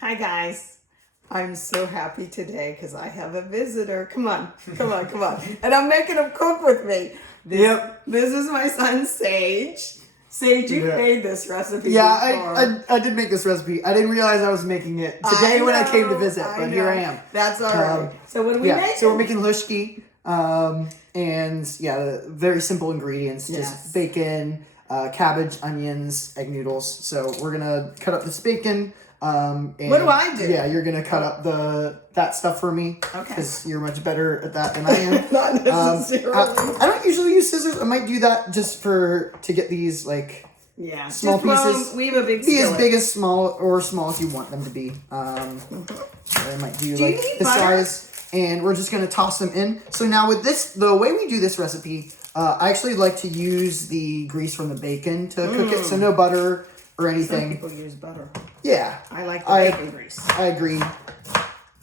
Hi guys. I'm so happy today because I have a visitor. Come on. And I'm making him cook with me. This is my son Sage. Sage, you made this recipe before. I did make this recipe. I didn't realize I was making it today when I came to visit, but here I am. That's all right. So what do we make? So we're making Halushki, and very simple ingredients. Yes. Just bacon, cabbage, onions, egg noodles. So we're gonna cut up this bacon. And what do I do? Yeah, you're gonna cut up that stuff for me. Okay. Because you're much better at that than I am. Not necessarily. I don't usually use scissors. I might do that just to get these small pieces. We have a big be skillet. as big as small or small if you want them to be. So I might do like this size, and we're just gonna toss them in. So now with this, the way we do this recipe, I actually like to use the grease from the bacon to cook it. So no butter or anything. Some people use butter. Yeah. I like the bacon grease. I agree.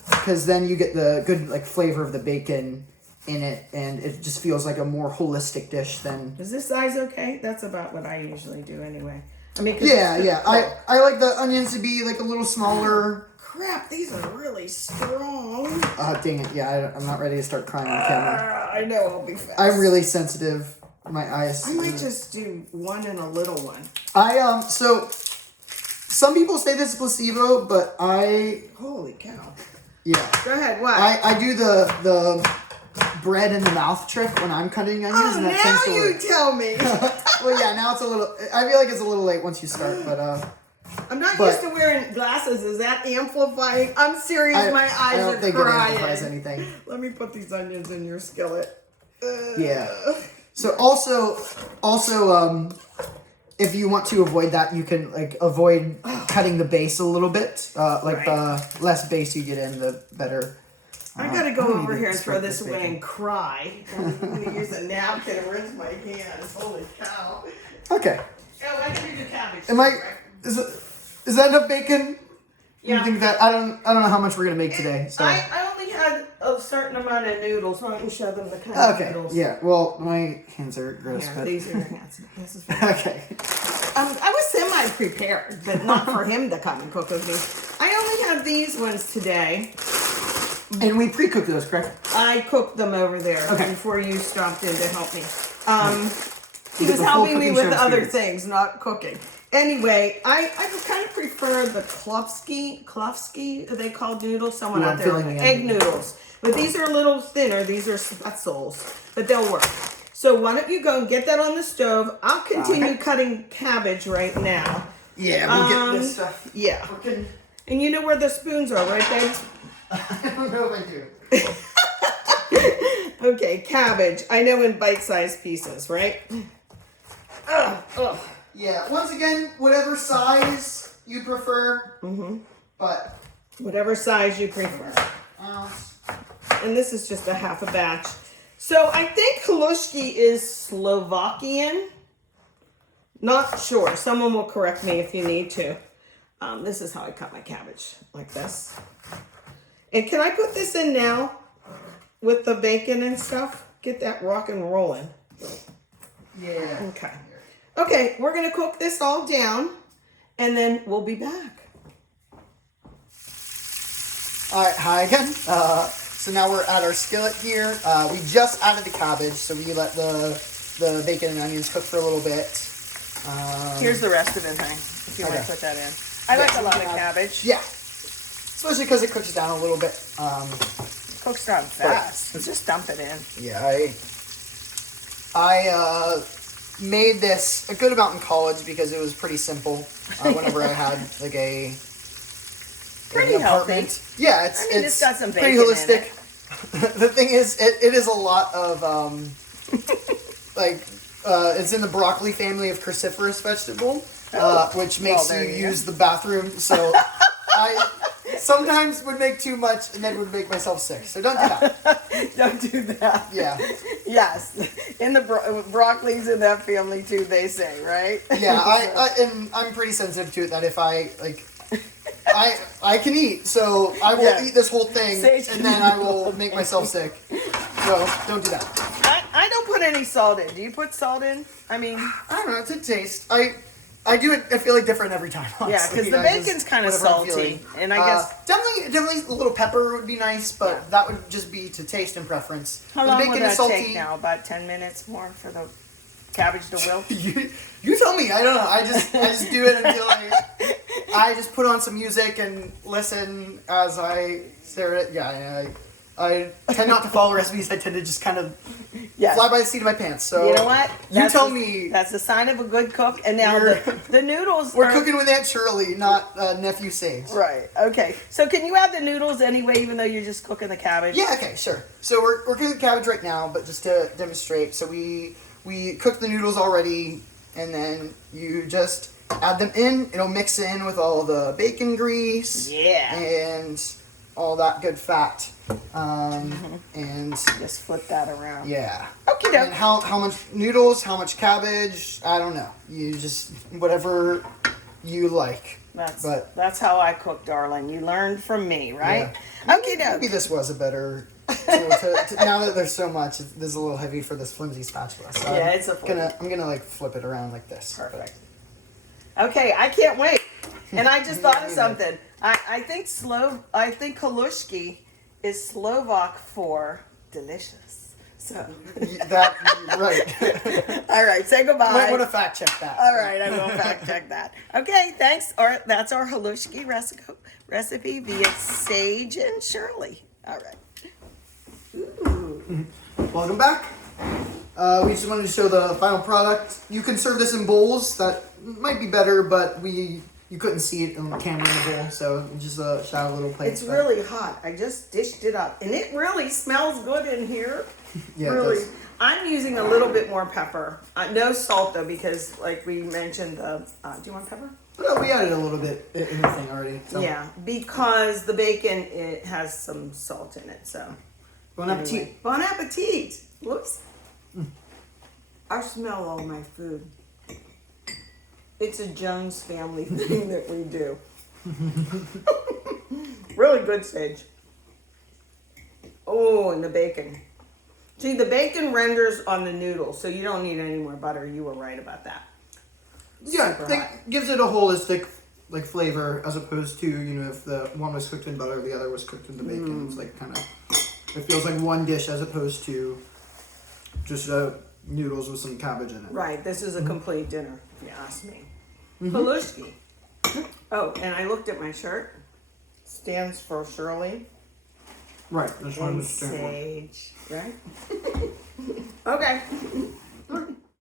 Because then you get the good flavor of the bacon in it, and it just feels like a more holistic dish than... Is this size okay? That's about what I usually do anyway. I mean, I like the onions to be a little smaller. Crap, these are really strong. Dang it. Yeah, I'm not ready to start crying on camera. I know, I'll be fast. I'm really sensitive. My eyes. I might just do one and a little one. So some people say this is placebo, but Holy cow. Yeah. Go ahead, what? I do the bread in the mouth trick when I'm cutting onions. And that now tends to you work. tell me. Well, yeah, now it's a little... I feel like it's a little late once you start, but... I'm not used to wearing glasses. Is that amplifying? I'm serious, my eyes are crying. I don't think it amplifies anything. Let me put these onions in your skillet. Yeah. So also, if you want to avoid that, you can avoid cutting the base a little bit. The less base you get in, the better. I gotta go over here and throw this away and cry. I'm gonna use a napkin and rinse my hands. Holy cow. Okay. Oh, I can do cabbage. Is that enough bacon? Yeah. You think that I don't know how much we're gonna make today. So I only had a certain amount of noodles, so I can show them the kind of noodles. Okay. Yeah. Well, my hands are gross. Here, these are your hands. This is okay. I was semi-prepared, but not for him to come and cook with me. I only have these ones today. And we pre-cooked those, correct? I cooked them over there before you stopped in to help me. He was the helping me with other experience. things, not cooking. Anyway, I kind of prefer the Klufski, are they called noodles? Someone out there, egg noodles. But these are a little thinner. These are spetzels, but they'll work. So why don't you go and get that on the stove? I'll continue cutting cabbage right now. Yeah, we'll get this stuff. Yeah. And you know where the spoons are, right, babe? I don't know if I do. Okay, cabbage. I know in bite-sized pieces, right? Yeah, once again, whatever size you prefer. But whatever size you prefer. And this is just a half a batch. So I think Halushki is Slovakian. Not sure. Someone will correct me if you need to. This is how I cut my cabbage, like this. And can I put this in now with the bacon and stuff? Get that rock and rolling. Yeah. Okay. Okay, we're going to cook this all down, and then we'll be back. All right, hi again. So now we're at our skillet here. We just added the cabbage, so we let the bacon and onions cook for a little bit. Here's the rest of it, honey, if you want to put that in. I like a lot of cabbage. Yeah. Especially because it cooks down a little bit. Cooks down fast. Just dump it in. Yeah, I made this a good amount in college because it was pretty simple. Whenever I had a pretty apartment. Healthy. Yeah, it's got some bacon pretty holistic. In it. The thing is, it is a lot of it's in the broccoli family of cruciferous vegetable, which makes you use the bathroom. So I sometimes would make too much and then would make myself sick. So don't do that. Don't do that. Yeah. Yes. In the broccoli's in that family too, they say, right? Yeah, and I'm pretty sensitive to it that if I can eat, so I will eat this whole thing and then I will make myself sick. So don't do that. I don't put any salt in. Do you put salt in? I mean, I don't know, it's a taste. I do it. I feel like different every time. Honestly. Yeah, because the bacon's kind of salty, and I guess definitely a little pepper would be nice, but that would just be to taste and preference. how long would that take now? About 10 minutes more for the cabbage to wilt? you tell me. I don't know. I just do it until I just put on some music and listen as I stare at it. Yeah, I tend not to follow recipes. I tend to just kind of fly by the seat of my pants. So you know what? Tell me. That's a sign of a good cook. And now the noodles. We're cooking with Aunt Shirley, not nephew Sage. Right. Okay. So can you add the noodles anyway, even though you're just cooking the cabbage? Yeah. Okay. Sure. So we're cooking the cabbage right now, but just to demonstrate, so we cooked the noodles already, and then you just add them in. It'll mix in with all the bacon grease. Yeah. And all that good fat. And just flip that around. Yeah. Okay, doke. And how much noodles, how much cabbage, I don't know. You just, whatever you like. That's how I cook, darling. You learned from me, right? Yeah. Okay, doke. Maybe this was a better tool now that there's so much, this is a little heavy for this flimsy spatula. So it's a I'm gonna like flip it around like this. Perfect. Okay, I can't wait. And I just thought of something. I think Halushki is Slovak for delicious. So that right. All right, say goodbye. Might want to fact check that. All right, I will fact check that. Okay, thanks. That's our Halushki recipe via Sage and Shirley. All right. Ooh. Welcome back. We just wanted to show the final product. You can serve this in bowls. That might be better, but you couldn't see it on the camera in the bowl, so just shot a little plate. It's really hot. I just dished it up, and it really smells good in here. Yeah, really. it does. I'm using a little bit more pepper. No salt though, because like we mentioned, do you want pepper? But we added a little bit in the thing already. So. Yeah, because the bacon it has some salt in it. So. Bon appetit. Anyway, bon appetit. Whoops. I smell all my food. It's a Jones family thing that we do. Really good, Sage. Oh, and the bacon. See, the bacon renders on the noodles, so you don't need any more butter. You were right about that. Yeah, that gives it a holistic like flavor as opposed to, if the one was cooked in butter, the other was cooked in the bacon. It's like kind of, it feels like one dish as opposed to just noodles with some cabbage in it. Right, this is a complete dinner, if you ask me. Halushki. Oh, and I looked at my shirt. Stands for Shirley. Right, that's one and Sage. Right? Okay.